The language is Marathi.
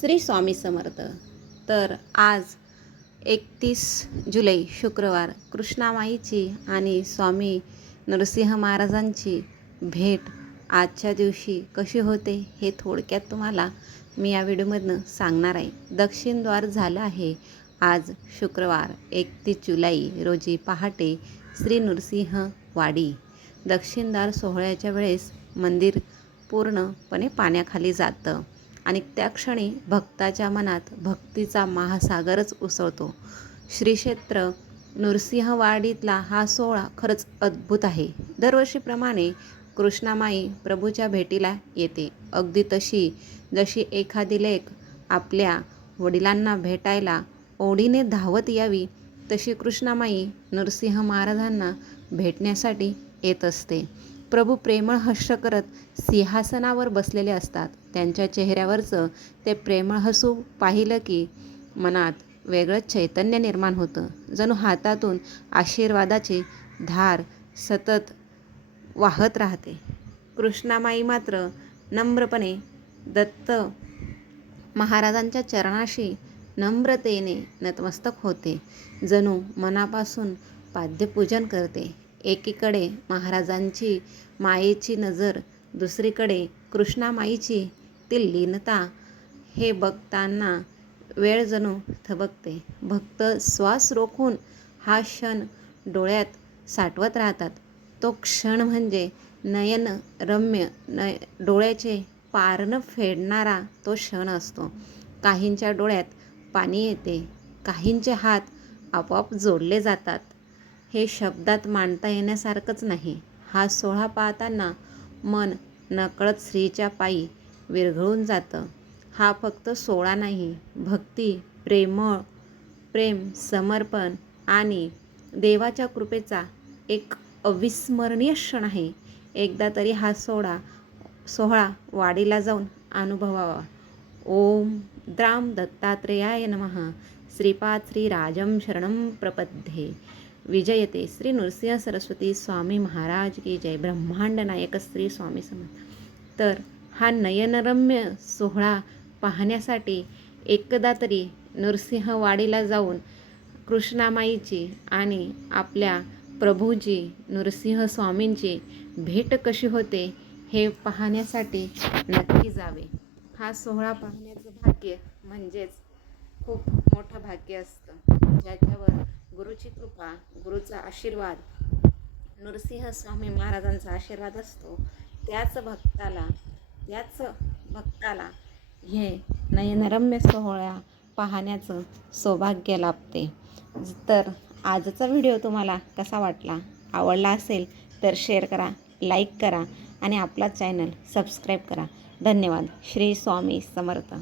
श्री स्वामी समर्थ। तर आज 31 जुलै शुक्रवार कृष्णामाईची आणि स्वामी नरसिंह महाराजांची भेट आजच्या दिवशी कशी होते हे थोडक्यात तुम्हाला मी या व्हिडिओमधनं सांगणार आहे। दक्षिण द्वार झालं आहे। आज शुक्रवार 31 जुलै रोजी पहाटे श्री नरसिंह वाडी दक्षिणद्वार सोहळ्याच्या वेळेस मंदिर पूर्णपणे पाण्याखाली जातं आणि त्या क्षणी भक्ताच्या मनात भक्तीचा महासागरच उसळतो। श्री क्षेत्र नृसिंहवाडीतला हा सोहळा खरंच अद्भुत आहे। दरवर्षीप्रमाणे कृष्णामाई प्रभूच्या भेटीला येते, अगदी जशी एखादी लेक आपल्या वडिलांना भेटायला ओढीने धावत यावी तशी कृष्णामाई नरसिंह महाराजांना भेटण्यासाठी येत असते। प्रभू प्रेमळ हर्ष करत सिंहासनावर बसलेले असतात। त्यांच्या चेहऱ्यावरचं ते प्रेमळ हसू पाहिलं की मनात वेगळंच चैतन्य निर्माण होतं, जणू हातातून आशीर्वादाची धार सतत वाहत राहते। कृष्णामाई मात्र नम्रपणे दत्त महाराजांच्या चरणाशी नम्रतेने नतमस्तक होते, जणू मनापासून पाद्यपूजन करते। एकीकडे महाराजांची मायेची नजर, दुसरीकडे कृष्णामाईची ती लीनता हे बघताना वेळ जणू थबकते। भक्त श्वास रोखून हा क्षण डोळ्यात साठवत राहतात। तो क्षण म्हणजे नयनरम्य डोळ्याचे पारणं फेडणारा तो क्षण असतो। काहींच्या डोळ्यात पाणी येते, काहींचे हात आपोआप जोडले जातात। हे शब्दात मांडता येण्यासारखंच नाही। हा सोहळा पाहताना मन नकळत स्त्रीच्या पायी विरघळून जातं। हा फक्त सोहळा नाही, भक्ती, प्रेम, समर्पण आणि देवाच्या कृपेचा एक अविस्मरणीय क्षण आहे। एकदा तरी हा सोहळा वाडीला जाऊन अनुभवावा। ओम द्राम दत्तात्रेयाय नमः। श्रीपाद श्री राजम शरणं प्रपद्ये। विजयते श्री नृसिंह सरस्वती स्वामी महाराज की जय। ब्रह्मांड नायक श्री स्वामी समर्थ। तर हा नयनरम्य सोहळा पाहण्यासाठी एकदा तरी नृसिंहवाडीला जाऊन कृष्णामाईची आणि आपल्या प्रभूजी नरसिंह स्वामींची भेट कशी होते हे पाहण्यासाठी नक्की जावे। हा सोहळा पाहण्याचं भाग्य म्हणजेच खूप मोठं भाग्य असतं। ज्याच्यावर गुरुची कृपा, गुरुचा आशीर्वाद, नरसिंह स्वामी महाराजांचा आशीर्वाद असतो, त्याच भक्ताला हे नयनरम्य सोहळा पाहण्याचं सौभाग्य लाभते। तर आजचा व्हिडिओ तुम्हाला कसा वाटला? आवडला असेल तर शेअर करा, लाईक करा आणि आपला चॅनल सबस्क्राईब करा। धन्यवाद। श्री स्वामी समर्थ।